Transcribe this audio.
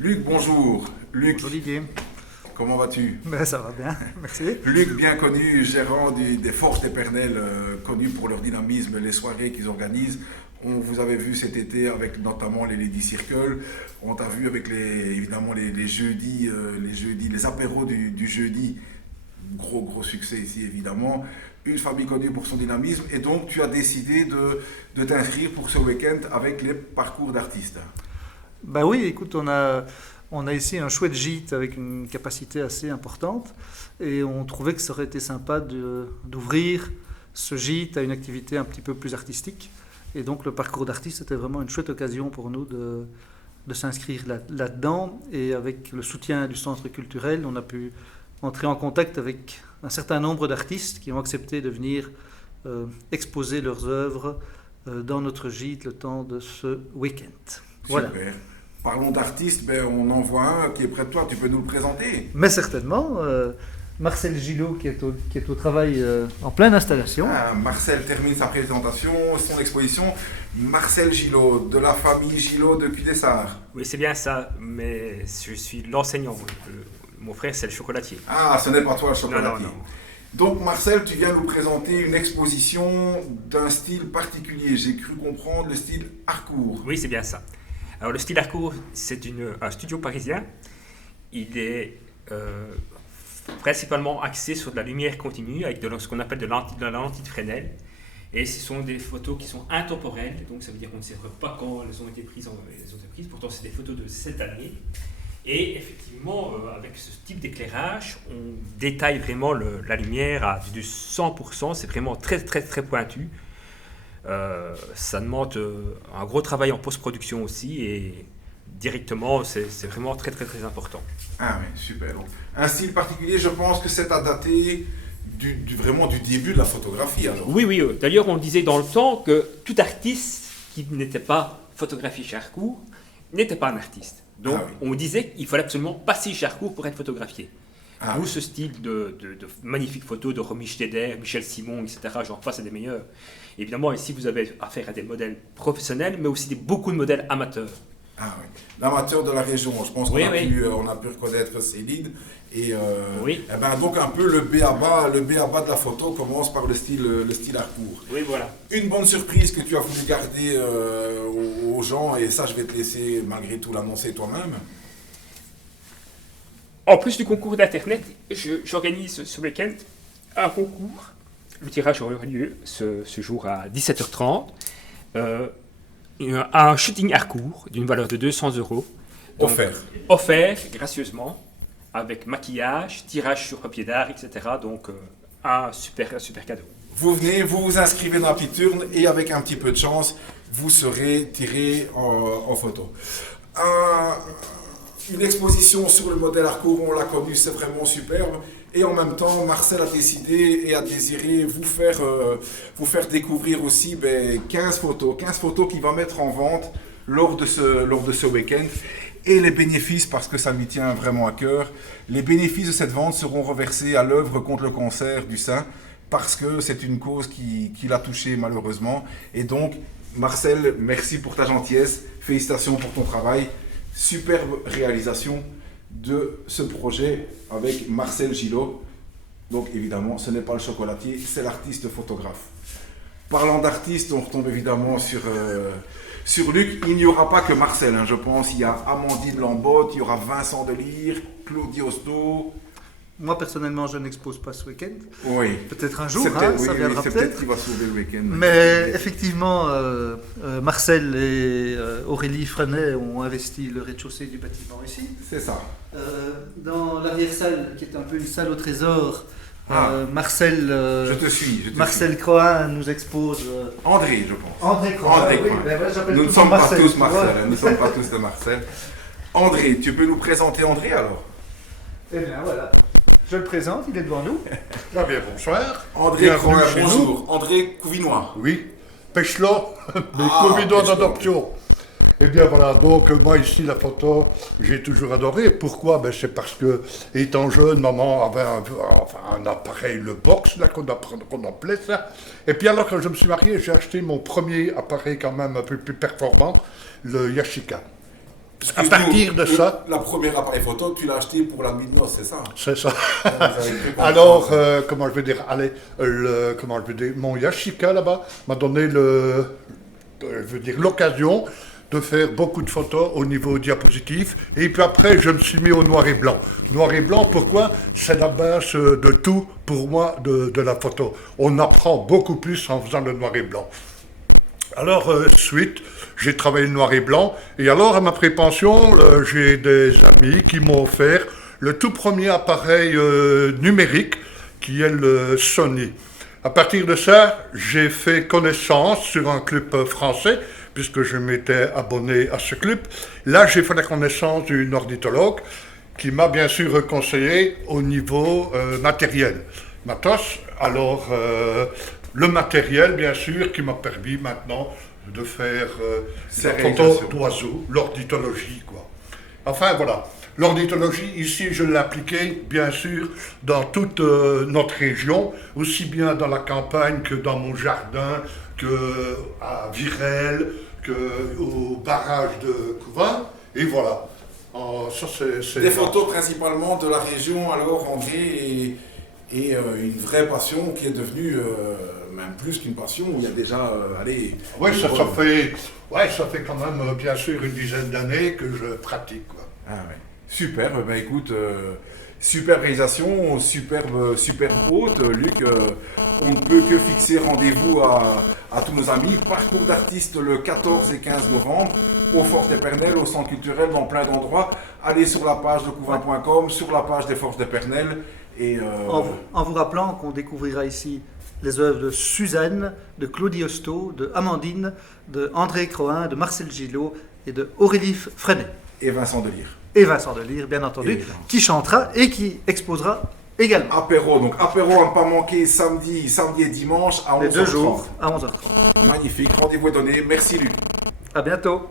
Luc, bonjour. Luc, Bonjour Didier. comment vas-tu? Ben, ça va bien, merci. Luc, bien connu, gérant des Forges d'Épernay, connu pour leur dynamisme, les soirées qu'ils organisent. On vous avait vu cet été avec notamment les Lady Circle. On t'a vu avec évidemment les jeudis, les apéros du jeudi. Gros succès ici évidemment. Une famille connue pour son dynamisme. Et donc tu as décidé de t'inscrire pour ce week-end avec les parcours d'artistes. Ben oui, écoute, on a ici un chouette gîte avec une capacité assez importante et on trouvait que ça aurait été sympa d'ouvrir ce gîte à une activité un petit peu plus artistique. Et donc le parcours d'artiste était vraiment une chouette occasion pour nous de s'inscrire là-dedans. Et avec le soutien du centre culturel, on a pu entrer en contact avec un certain nombre d'artistes qui ont accepté de venir exposer leurs œuvres dans notre gîte le temps de ce week-end. Voilà. Super. Parlons d'artistes, ben, on en voit un qui est près de toi, tu peux nous le présenter? Mais certainement, Marcel Gillot qui est au travail en pleine installation. Ah, Marcel termine sa présentation, son exposition. Marcel Gillot, de la famille Gillot de Cudessart. Oui, c'est bien ça, mais je suis l'enseignant. Mon frère, c'est le chocolatier. Ah, ce n'est pas toi le chocolatier. Non. Donc Marcel, tu viens nous présenter une exposition d'un style particulier. J'ai cru comprendre le style Harcourt. Oui, c'est bien ça. Alors, le style Harcourt, c'est un studio parisien. Il est principalement axé sur de la lumière continue avec ce qu'on appelle de la lentille de Fresnel. Et ce sont des photos qui sont intemporelles, donc ça veut dire qu'on ne sait pas quand elles ont été prises. Pourtant, c'est des photos de cette année. Et effectivement, avec ce type d'éclairage, on détaille vraiment la lumière à du 100%. C'est vraiment très pointu. Ça demande un gros travail en post-production aussi. Et directement, c'est vraiment très important. Ah oui, super. Donc, un style particulier, je pense que c'est à dater vraiment du début de la photographie. Alors. Oui. D'ailleurs, on disait dans le temps que tout artiste qui n'était pas photographié chez Harcourt n'était pas un artiste. Donc, on disait qu'il fallait absolument passer chez Harcourt pour être photographié. Nous, ce style de magnifiques photos de Romy Schneider, Michel Simon, etc., j'en passe à des meilleurs. Évidemment, ici, vous avez affaire à des modèles professionnels, mais aussi beaucoup de modèles amateurs. Ah oui, l'amateur de la région, je pense qu'on a pu reconnaître Céline. Et, et ben, donc un peu le B.A.B.A. de la photo commence par le style Harcourt. Oui, voilà. Une bonne surprise que tu as voulu garder aux gens, et ça je vais te laisser malgré tout l'annoncer toi-même. En plus du concours d'internet, j'organise ce week-end un concours. Le tirage aura lieu ce jour à 17h30. Un shooting Harcourt d'une valeur de 200 €. Offert gracieusement, avec maquillage, tirage sur papier d'art, etc. Donc un super cadeau. Vous venez, vous vous inscrivez dans la petite urne et avec un petit peu de chance, vous serez tiré en photo. Une exposition sur le modèle Harcourt, on l'a connu, c'est vraiment superbe. Et en même temps, Marcel a décidé et a désiré vous faire découvrir aussi 15 photos qu'il va mettre en vente lors de ce week-end. Et les bénéfices, parce que ça lui tient vraiment à cœur, les bénéfices de cette vente seront reversés à l'œuvre contre le cancer du sein, parce que c'est une cause qui l'a touché malheureusement. Et donc, Marcel, merci pour ta gentillesse, félicitations pour ton travail. Superbe réalisation de ce projet avec Marcel Gillot. Donc évidemment, ce n'est pas le chocolatier, c'est l'artiste photographe. Parlant d'artiste, on retombe évidemment sur Luc. Il n'y aura pas que Marcel, je pense. Il y a Amandine Lambotte, il y aura Vincent Delire, Claudie Hosto. Moi personnellement, je n'expose pas ce week-end. Oui. Peut-être un jour, ça viendra peut-être. Peut-être qu'il va sauver le week-end. Mais effectivement, Marcel et Aurélie Frenet ont investi le rez-de-chaussée du bâtiment ici. C'est ça. Dans l'arrière-salle, qui est un peu une salle au trésor, Marcel, je te suis. Marcel Croin nous expose. André, je pense. André Croin. Nous ne sommes pas tous Marcel. Nous ne sommes pas tous de Marcel. André, tu peux nous présenter André alors? Eh bien voilà. Je le présente, il est devant nous. Ah bien, bonsoir. André Croin, bonjour. André Couvinois. Oui, Pechelot, les Covidons d'adoption. Eh bien voilà, donc moi ici la photo, j'ai toujours adoré. Pourquoi? C'est parce que, étant jeune, maman avait un appareil, le box, là, qu'on appelait ça. Et puis alors que je me suis marié, j'ai acheté mon premier appareil quand même un peu plus performant, le Yashica. À partir de ça, la première appareil photo, tu l'as acheté pour la nuit de noces, c'est ça? c'est ça. Vous avez pris pour Alors, ça. comment je veux dire, allez, comment je veux dire, mon Yashica là-bas m'a donné je veux dire, l'occasion de faire beaucoup de photos au niveau diapositif. Et puis après, je me suis mis au noir et blanc. Noir et blanc, pourquoi? C'est la base de tout pour moi de la photo. On apprend beaucoup plus en faisant le noir et blanc. Alors, suite, j'ai travaillé le noir et blanc. Et alors, à ma prépension, j'ai des amis qui m'ont offert le tout premier appareil numérique, qui est le Sony. À partir de ça, j'ai fait connaissance sur un club français, puisque je m'étais abonné à ce club. Là, j'ai fait la connaissance d'une ornithologue qui m'a bien sûr conseillé au niveau matériel. Matos, alors le matériel, bien sûr, qui m'a permis maintenant de faire Ces la photo réalisations. d'oiseaux, l'ornithologie, quoi. Enfin, voilà. L'ornithologie, ici, je l'ai appliquée, bien sûr, dans toute notre région, aussi bien dans la campagne que dans mon jardin, que à Virel, qu'au barrage de Couvin. Et voilà. Ça, c'est Des photos principalement de la région, alors André, et une vraie passion qui est devenue même plus qu'une passion, où il y a déjà, allez... Oui, ça fait quand même, bien sûr, une dizaine d'années que je pratique, quoi. Ah ouais. Super, ben écoute, super réalisation, superbe hôte, Luc. On ne peut que fixer rendez-vous à tous nos amis. Parcours d'artistes le 14 et 15 novembre au Forges d'Épernay, au centre culturel, dans plein d'endroits. Allez sur la page de couvin.com, sur la page des Forges d'Épernay. Et En vous rappelant qu'on découvrira ici les œuvres de Suzanne, de Claudie Hosto, de Amandine, de André Croin, de Marcel Gillot et de Aurélie Freinet. et Vincent Delire. Et Vincent Delire, bien entendu, Évidemment. qui chantera et qui exposera également. Apéro, donc apéro à ne pas manquer samedi et dimanche à 11h30. Les 2 jours à 11h30. Magnifique, rendez-vous est donné. Merci Luc. À bientôt.